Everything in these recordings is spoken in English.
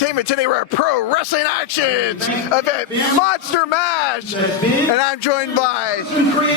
Entertainment. Today we're at Pro Wrestling Actions event Monster Mash, and I'm joined by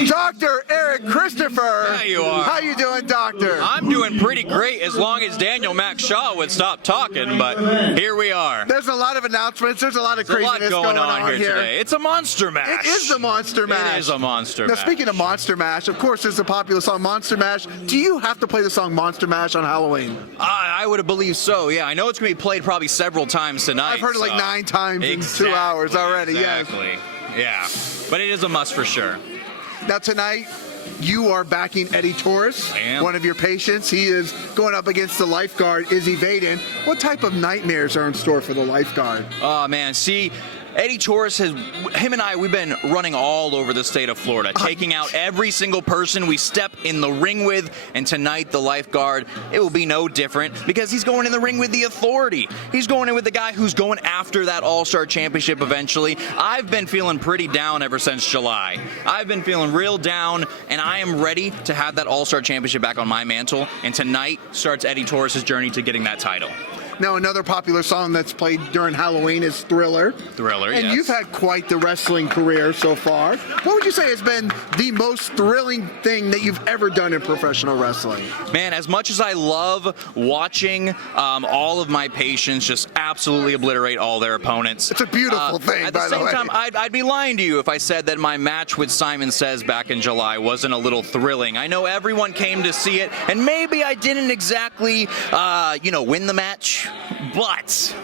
Dr. Eric Christopher. There you are. How you doing, Doctor? I'm doing pretty great as long as Daniel Max Shaw would stop talking, but here we are. There's a lot of announcements. There's a lot of There's a lot craziness going on here today. It's a monster mash. It is the Monster Mash. It is a monster now, mash. speaking of Monster Mash, of course, there's the popular song Monster Mash. Do you have to play the song Monster Mash on Halloween? I would believe so, yeah. I know it's going to be played probably several times tonight. I've heard it like 9 times in 2 hours already, exactly. Yeah. But it is a must for sure. Now, tonight, you are backing Eddie Taurus, one of your patients. He is going up against the lifeguard, Izzy Vaden. What type of nightmares are in store for the lifeguard? Oh, man. See, Eddie Taurus, him and I, we've been running all over the state of Florida, taking out every single person we step in the ring with, and tonight the lifeguard, it will be no different because he's going in the ring with the authority. He's going in with the guy who's going after that All-Star Championship eventually. I've been feeling pretty down ever since July. I've been feeling real down, and I am ready to have that All-Star Championship back on my mantle, and tonight starts Eddie Taurus' journey to getting that title. Now, another popular song that's played during Halloween is Thriller. Thriller, and yes. You've had quite the wrestling career so far. What would you say has been the most thrilling thing that you've ever done in professional wrestling? Man, as much as I love watching all of my patients just absolutely obliterate all their opponents. It's a beautiful thing, by the way. At the same time, I'd be lying to you if I said that my match with Simon Says back in July wasn't a little thrilling. I know everyone came to see it, and maybe I didn't exactly, win the match. But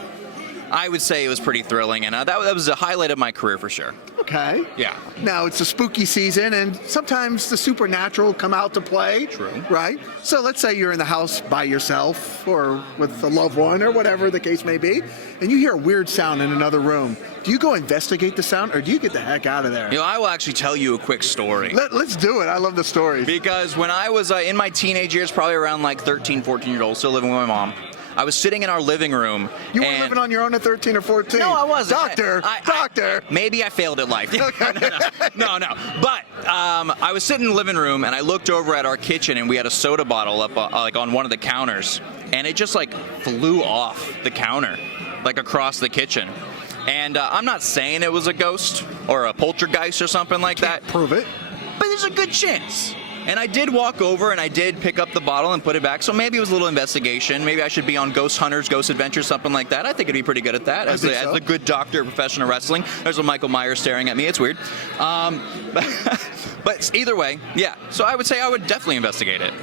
I would say it was pretty thrilling, and that was a highlight of my career for sure. Okay. Yeah. Now, it's a spooky season, and sometimes the supernatural come out to play. True. Right? So let's say you're in the house by yourself or with a loved one or whatever the case may be, and you hear a weird sound in another room. Do you go investigate the sound, or do you get the heck out of there? I will actually tell you a quick story. Let's do it. I love the stories. Because when I was in my teenage years, probably around like 13, 14 years old, still living with my mom, I was sitting in our living room. You were living on your own at 13 or 14? No, I wasn't. Doctor. Maybe I failed at life. No. But I was sitting in the living room, and I looked over at our kitchen, and we had a soda bottle up on one of the counters, and it just flew off the counter, across the kitchen. And I'm not saying it was a ghost or a poltergeist or something like that. Prove it. But there's a good chance. And I did walk over and I did pick up the bottle and put it back. So maybe it was a little investigation. Maybe I should be on Ghost Hunters, Ghost Adventures, something like that. I think it'd be pretty good at that. As the good doctor of professional wrestling. There's a Michael Myers staring at me. It's weird. But either way, yeah. So I would say I would definitely investigate it.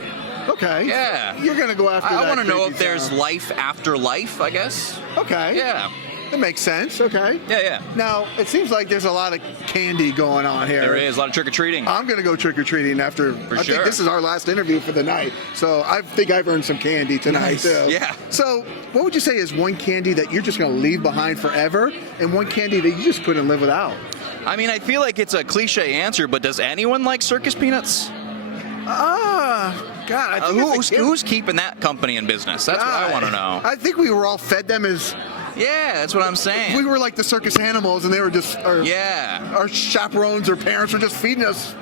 Okay. Yeah. You're going to go after that. I want to know if there's life after life, I guess. Okay. Yeah. That makes sense. Okay. Yeah. Now, it seems like there's a lot of candy going on here. There is a lot of trick-or-treating. I'm going to go trick-or-treating after. I think this is our last interview for the night. So I think I've earned some candy tonight, too. Yeah. So what would you say is one candy that you're just going to leave behind forever and one candy that you just couldn't live without? I mean, I feel like it's a cliche answer, but does anyone like circus peanuts? God, I think who's keeping that company in business? That's what I want to know. I think we were all fed them as... Yeah, that's what I'm saying. We were like the circus animals, and they were just... Our chaperones or parents were just feeding us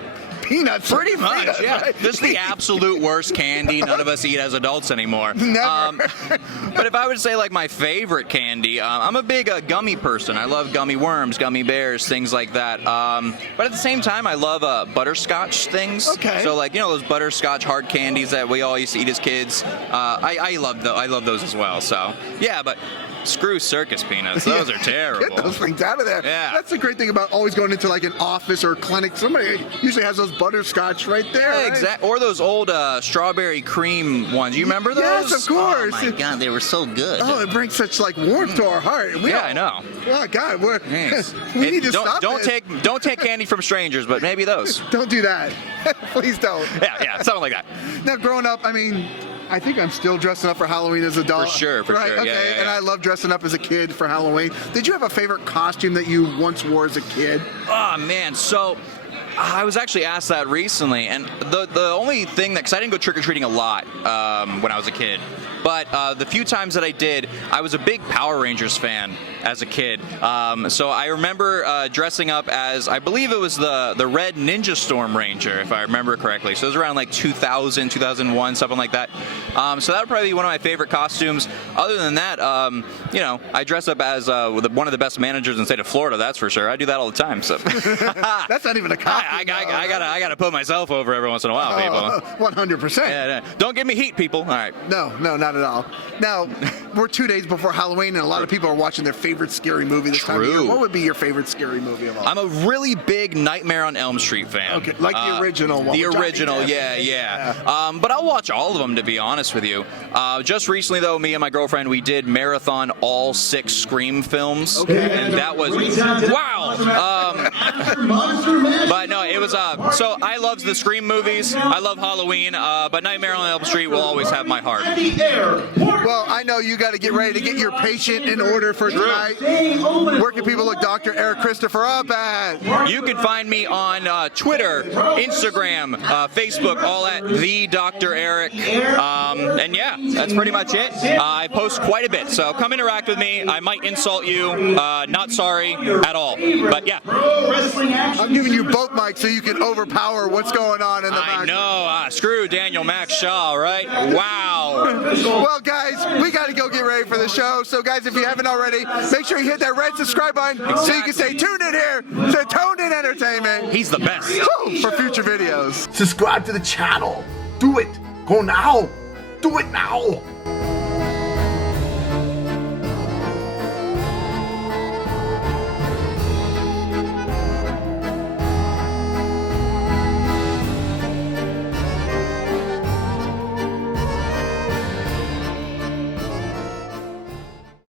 peanuts. Pretty much, peanuts, yeah. Right? This is the absolute worst candy none of us eat as adults anymore. Never. But if I would say my favorite candy, I'm a big gummy person. I love gummy worms, gummy bears, things like that. But at the same time, I love butterscotch things. Okay. So those butterscotch hard candies that we all used to eat as kids. I love those as well. So yeah, but. Screw circus peanuts. Those are terrible. Get those things out of there. Yeah. That's the great thing about always going into an office or a clinic. Somebody usually has those butterscotch right there. Yeah, exactly. Or those old strawberry cream ones. You remember those? Yes, of course. Oh my God, they were so good. Oh, it brings such warmth to our heart. I know. Oh God, we need to stop. Don't take candy from strangers, but maybe those. Don't do that. Please don't. Yeah, something like that. Now, growing up, I think I'm still dressing up for Halloween as an adult. For sure. Okay. Yeah. And I love dressing up as a kid for Halloween. Did you have a favorite costume that you once wore as a kid? Oh, man. So I was actually asked that recently, and the only thing because I didn't go trick-or-treating a lot when I was a kid. but the few times that I did, I was a big Power Rangers fan as a kid. So I remember dressing up as, I believe it was the Red Ninja Storm Ranger, if I remember correctly. So it was around like 2000, 2001, something like that. So that would probably be one of my favorite costumes. Other than that, you know, I dress up as one of the best managers in the state of Florida, that's for sure. I do that all the time. So That's not even a costume. I gotta put myself over every once in a while, people. 100%. Yeah, don't give me heat, people. All right. No, not at all. Now, we're 2 days before Halloween, and a lot of people are watching their favorite scary movie this time of year. What would be your favorite scary movie of all? I'm a really big Nightmare on Elm Street fan. Okay, like the original one. The original, yeah. But I'll watch all of them, to be honest with you. Just recently, though, me and my girlfriend, we did marathon all 6 Scream films. Okay. And that was, wow! But no, it was, so I love the Scream movies. I love Halloween, but Nightmare on Elm Street will always have my heart. Well, I know you got to get ready to get your patient in order for tonight. Where can people look Dr. Eric Christopher up at? You can find me on Twitter, Instagram, Facebook, all at the Dr. Eric. And yeah, that's pretty much it. I post quite a bit, so come interact with me. I might insult you. Not sorry at all. But yeah. I'm giving you both mics so you can overpower what's going on in the back. I know. Screw Daniel Max Shaw, right? Wow. Well, guys, we got to go get ready for the show. So, guys, if you haven't already, make sure you hit that red subscribe button so you can say tuned in here to Toned In Entertainment. He's the best. For future videos. Subscribe to the channel. Do it. Go now. Do it now.